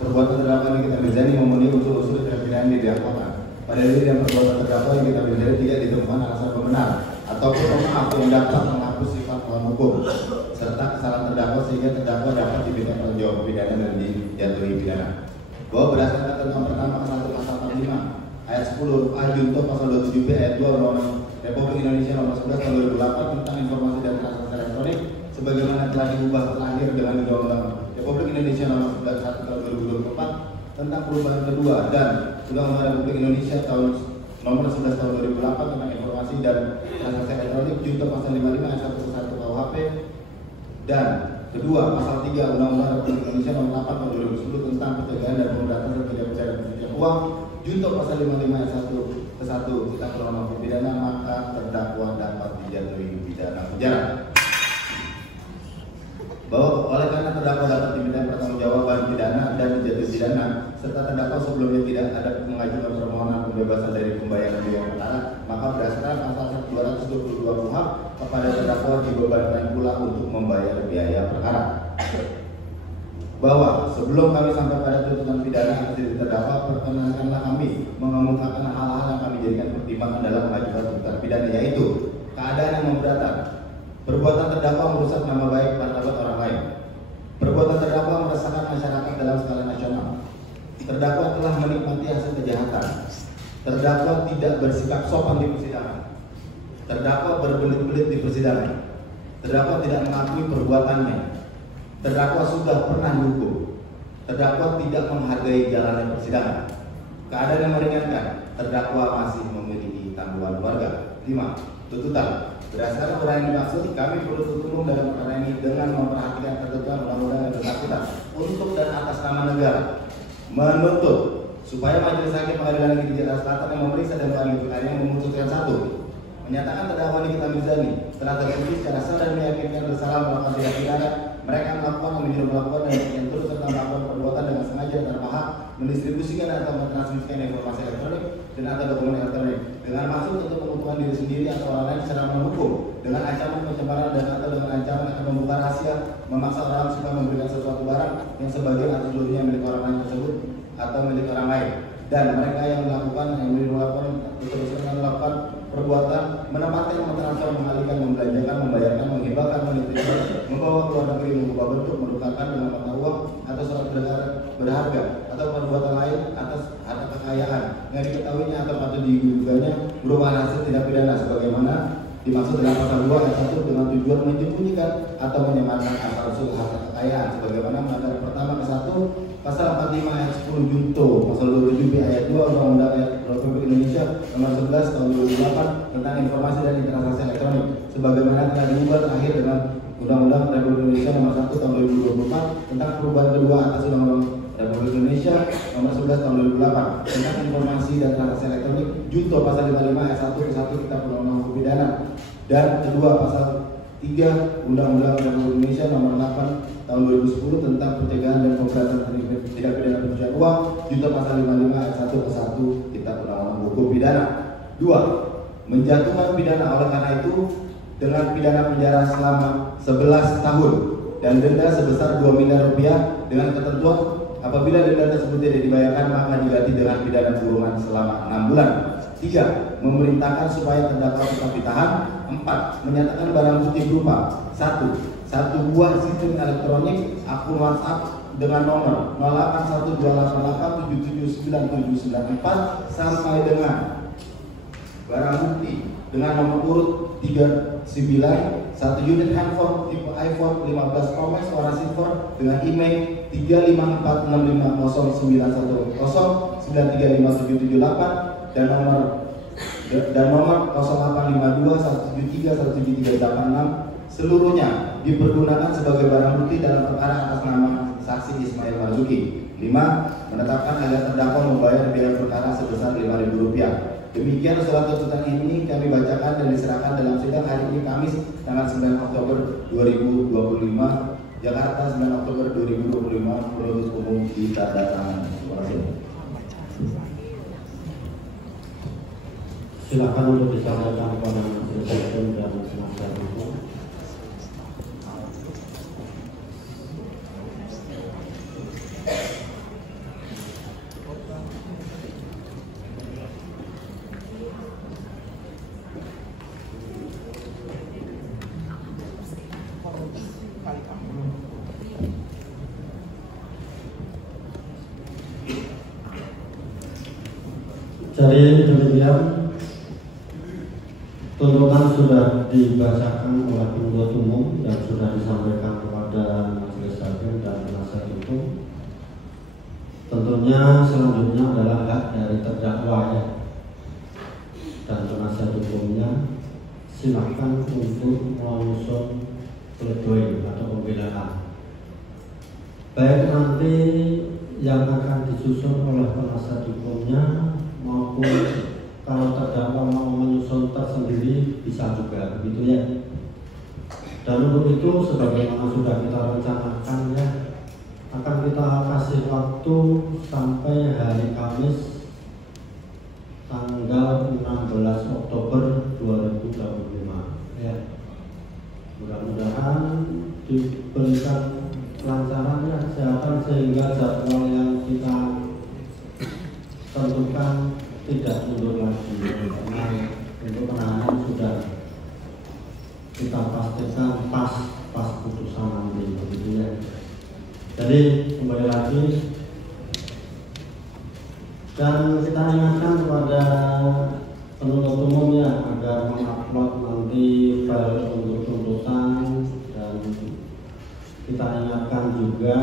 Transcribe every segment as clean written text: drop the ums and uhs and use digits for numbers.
perbuatan terdakwa Nikita Mirzani memenuhi unsur-unsur tindak pidana yang didakwakan. Pada diri dan perbuatan terdakwa Nikita Mirzani tidak ditemukan alasan pembenar ataupun pemaaf yang dapat menghapus sifat melawan hukum serta kesalahan terdakwa sehingga terdakwa dapat diberikan pertanggungjawab pidana dan dijatuhi pidana. Bahwa berdasarkan ketentuan pertama ke-1 pasal 45 ayat 10 A junto pasal 27B ayat 2 Undang-Undang Republik Indonesia nomor 11 tahun 2008 tentang informasi dan transaksi elektronik sebagaimana telah diubah terakhir dengan Undang-Undang Republik Indonesia nomor 11 tahun 2024 tentang perubahan kedua dan Undang-Undang Republik Indonesia tahun nomor 11 tahun 2008 tentang informasi dan transaksi elektronik junto pasal 55 ayat 1 KUHP dan kedua pasal 3 Undang-Undang Republik Indonesia nomor 8 tahun 2010 tentang pencegahan dan pemberantasan tindak pidana pencucian uang junto pasal 55 ayat 1 ke 1 Kitab Undang-Undang Pidana, maka terdakwa dapat dijatuhi pidana penjara. Bahwa oleh karena terdakwa dapat dimintai pertanggungjawaban pidana dan dijatuhi pidana serta terdakwa sebelumnya tidak ada mengajukan permohonan pembebasan dari pembayaran biaya perkara, maka berdasarkan pasal 222 KUHP kepada terdakwa dibebankan pula untuk membayar biaya perkara. Bahwa sebelum kami sampai pada tuntutan pidana atas diri terdakwa, perkenankanlah kami mengemukakan hal-hal yang kami jadikan pertimbangan dalam mengajukan tuntutan pidana, yaitu keadaan yang memberatkan, perbuatan terdakwa merusak nama baik martabat orang lain, perbuatan terdakwa meresahkan masyarakat dalam skala nasional, terdakwa telah menikmati hasil kejahatan, terdakwa tidak bersikap sopan di persidangan, terdakwa berbelit-belit di persidangan, terdakwa tidak mengakui perbuatannya, terdakwa sudah pernah dihukum, terdakwa tidak menghargai jalannya persidangan, keadaan yang meringankan, terdakwa masih memiliki tanggungan keluarga. 5. Tuntutan. Berdasarkan perkara yang dimaksud, kami penuntut umum dalam perkara ini dengan memperhatikan ketentuan undang-undang yang bersangkutan untuk dan atas nama negara menuntut supaya Majelis Hakim Pengadilan Negeri Jakarta Selatan yang memeriksa dan mengadili perkara yang memutuskan 1. Menyatakan terdakwa Nikita Mirzani telah terbukti secara sah dan meyakinkan bersalah melakukan tindak pidana mereka melakukan, menyuruh melakukan dan yang turut serta melakukan perbuatan dengan sengaja tanpa hak mendistribusikan atau mentransmisikan informasi elektronik dan atau dokumen elektronik dengan maksud untuk menguntungkan diri sendiri atau orang lain secara menghukum dengan ancaman pencemaran dan atau dengan ancaman akan membuka rahasia, memaksa orang supaya memberikan sesuatu barang yang sebagian atau seluruhnya milik orang lain tersebut atau milik orang lain, dan mereka yang melakukan perbuatan menempatkan, mentransfer, mengalihkan, membelanjakan, membayarkan, menghibahkan, mendistribusikan, membawa ke luar negeri, mengubah bentuk, menukarkan dengan mata uang atau surat berharga atau perbuatan lain atas harta kekayaan yang diketahuinya atau patut digugurnya berupa hasil tindak pidana sebagaimana dimaksud dalam pasal 2 ayat 1 dengan tujuan menyembunyikan atau menyematkan asal-usul harta kekayaan sebagaimana melanggar pertama ke 1 pasal 45 ayat 10 junto pasal 27B ayat 2 Undang-Undang Republik Indonesia nomor 11 tahun 2008 tentang informasi dan transaksi elektronik sebagaimana telah diubah terakhir dengan Undang-Undang Republik Indonesia nomor 1 tahun 2024 tentang perubahan kedua atas Undang-Undang Republik Indonesia nomor 11 tahun 2008 tentang informasi dan transaksi elektronik junto pasal 55 ayat 1 ke 1 Kitab Undang-Undang Hukum Pidana dan kedua pasal 3 Undang-Undang Republik Indonesia nomor 8 tahun 2010 tentang pencegahan dan pemberantasan tindak pidana pencucian uang junto pasal 55 ayat 1 ke 1 Kitab Undang-Undang Hukum Pidana. 2. Menjatuhkan pidana oleh karena itu dengan pidana penjara selama 11 tahun dan denda sebesar 2 miliar rupiah dengan ketentuan apabila denda tersebut tidak dibayarkan maka diganti dengan pidana kurungan selama 6 bulan. 3. Memerintahkan supaya terdakwa tetap ditahan. 4. Menyatakan barang bukti berupa 1. Satu buah sistem elektronik akun WhatsApp dengan nomor 081288779794 sampai dengan barang bukti dengan nomor urut 39 satu unit handphone tipe iPhone 15 Pro Max warna silver dengan email 354650910935778 dan nomor 085217317386 seluruhnya dipergunakan sebagai barang bukti dalam perkara atas nama saksi Ismail Marzuki. 5. Menetapkan agar terdakwa membayar biaya perkara sebesar Rp5.000. Demikian surat tuntutan ini kami bacakan dan diserahkan dalam sidang hari ini Kamis tanggal 9 Oktober 2025 Jakarta 9 Oktober 2025 penuntut umum ditandatangani. Terima kasih. Silakan untuk disampaikan kepada Majelis Hakim dan penasihat hukum. Dari demikian, tuntutan sudah dibacakan oleh penuntut umum dan sudah disampaikan kepada majelis hakim dan penasihat hukum. Tentunya selanjutnya adalah hak dari terdakwa ya, dan penasihat hukumnya silakan untuk menyusun pledoi atau pembelaan. Baik nanti yang akan disusun oleh penasihat hukumnya maupun kalau terdakwa mau menyusun tersendiri bisa juga, begitu ya. Dan untuk itu sebagaimana sudah kita rencanakan ya, akan kita kasih waktu sampai hari Kamis tanggal 16 Oktober 2025 ya. Mudah-mudahan diberikan kelancaran ya, kesehatan sehingga jadwal yang kita tentukan tidak mundur lagi, karena untuk penahanan sudah kita pastikan pas putusan nanti, begitu ya. Jadi kembali lagi dan kita ingatkan kepada penuntut umum ya agar mengupload nanti file untuk tuntutan, dan kita ingatkan juga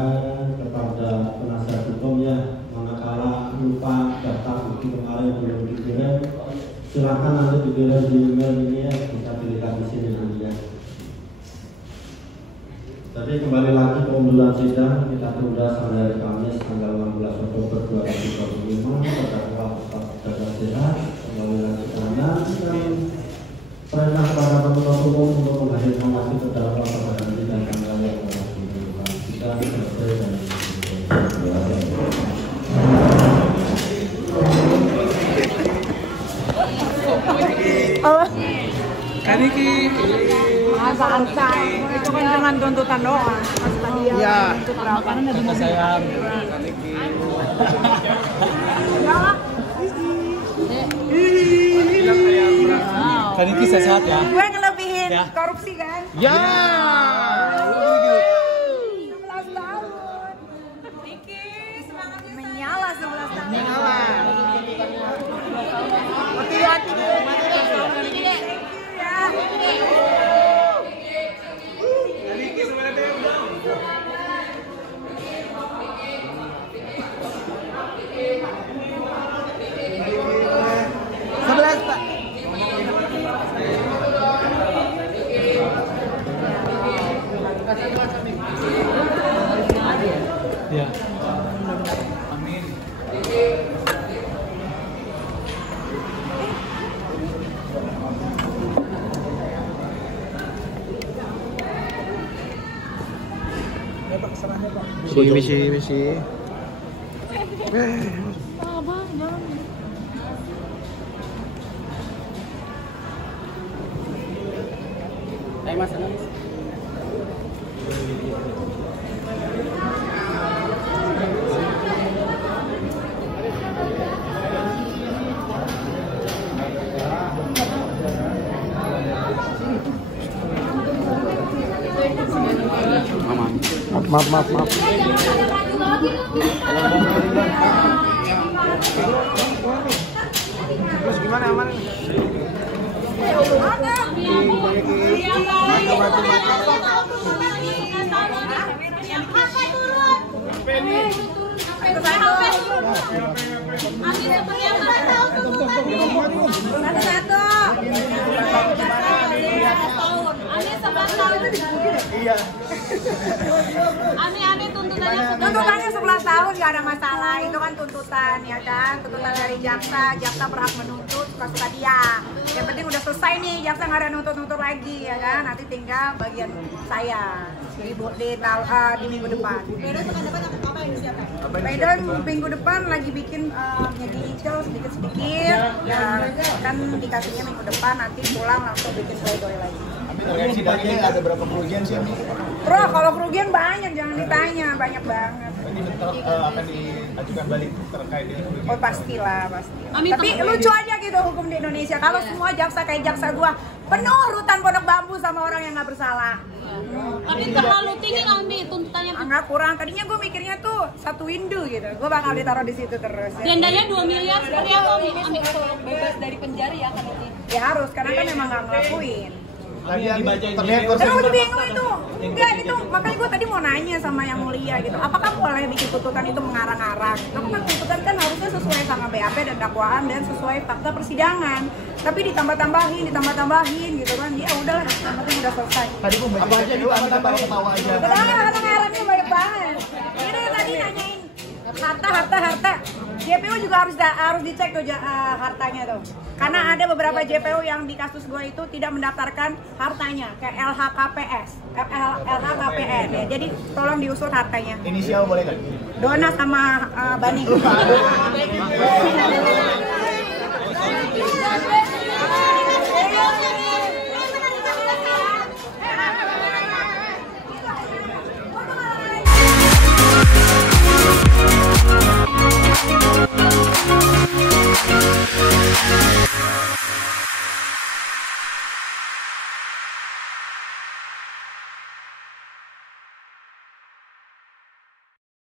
kepada penasihat hukum ya, manakala lupa daftar bukti kemarin belum dikirim, silakan nanti dikirim di email ini ya, bisa dilihat di sini nanti ya. Jadi kembali lagi keunduran sidang kita tunda sampai hari Kamis tanggal 16 Oktober 2025. Terdakwa tetap jaga sehat, kembali lagi kanan, dan perintah kepada penuntut umum untuk menghadirkan lagi terdakwa pada sidang tanggal yang telah ditentukan. Kita selesai dan Kaniki santai itu kan dengan tuntutan doang. Pas tadi ya tuntut berapa? kata saya Kaniki sehat ya. Gue ngelebihin Ya. korupsi kan? Ya. 16 tahun. Niki semangatnya menyala 11 tahun. Menyala. Hati-hati deh. Ya. Amin. Misi. Abang, jangan. Ayo mas. Maaf. Terus gimana aman? Iya. Ani tuntutannya 11 tahun nggak ada masalah, itu kan tuntutan ya kan, tuntutan dari jaksa berhak menuntut suka-suka dia. Yang penting udah selesai nih, jaksa nggak ada nuntut lagi ya kan, nanti tinggal bagian saya di minggu depan. Pedon pekan depan apa yang disiapkan? Pedon minggu depan lagi bikin nyicil sedikit-sedikit, ya kan dikasihnya minggu depan, nanti pulang langsung bikin pledoi lagi. Tapi sidangnya ada berapa kerugian sih? Bro, kalau kerugian banyak, jangan ditanya, banyak banget. Ini akan diajukan balik terkait dengan kerugian. Oh pastilah. Tapi lucu aja gitu hukum di Indonesia. Kalau semua jaksa kayak jaksa gua penuh rutan pondok bambu sama orang yang nggak bersalah. Tapi terlalu tinggi nggak Mi tuntutannya? Enggak kurang. Tadinya gue mikirnya tuh 1 window gitu. Gue bakal ditaruh di situ terus. Dendanya 2 miliar seperti apa Mi? Ambil bebas dari penjara ya kan itu. Ya harus karena kan memang nggak ngelakuin. Tadi yang dibacain terlihat video. Terus gue bingung itu. Enggak itu makanya gue tadi mau nanya sama yang mulia gitu. Apakah boleh bikin tuntutan itu mengarang-arang? Itu kan tuntutan kan harusnya sesuai sama BAP dan dakwaan dan sesuai fakta persidangan. Tapi ditambah-tambahin gitu kan. Ya udahlah, yang penting udah selesai. Tadi gue baca aja dulu, Ami ketawa-ketawa aja. Karena ngarangnya banyak banget. Ini tadi nanyain harta. JPU juga harus dicek tuh hartanya tuh. Karena ada beberapa JPU yang di kasus gue itu tidak mendaftarkan hartanya ke LHKPN ya. Jadi tolong diusut hartanya. Inisial boleh kan? Dona sama Bani.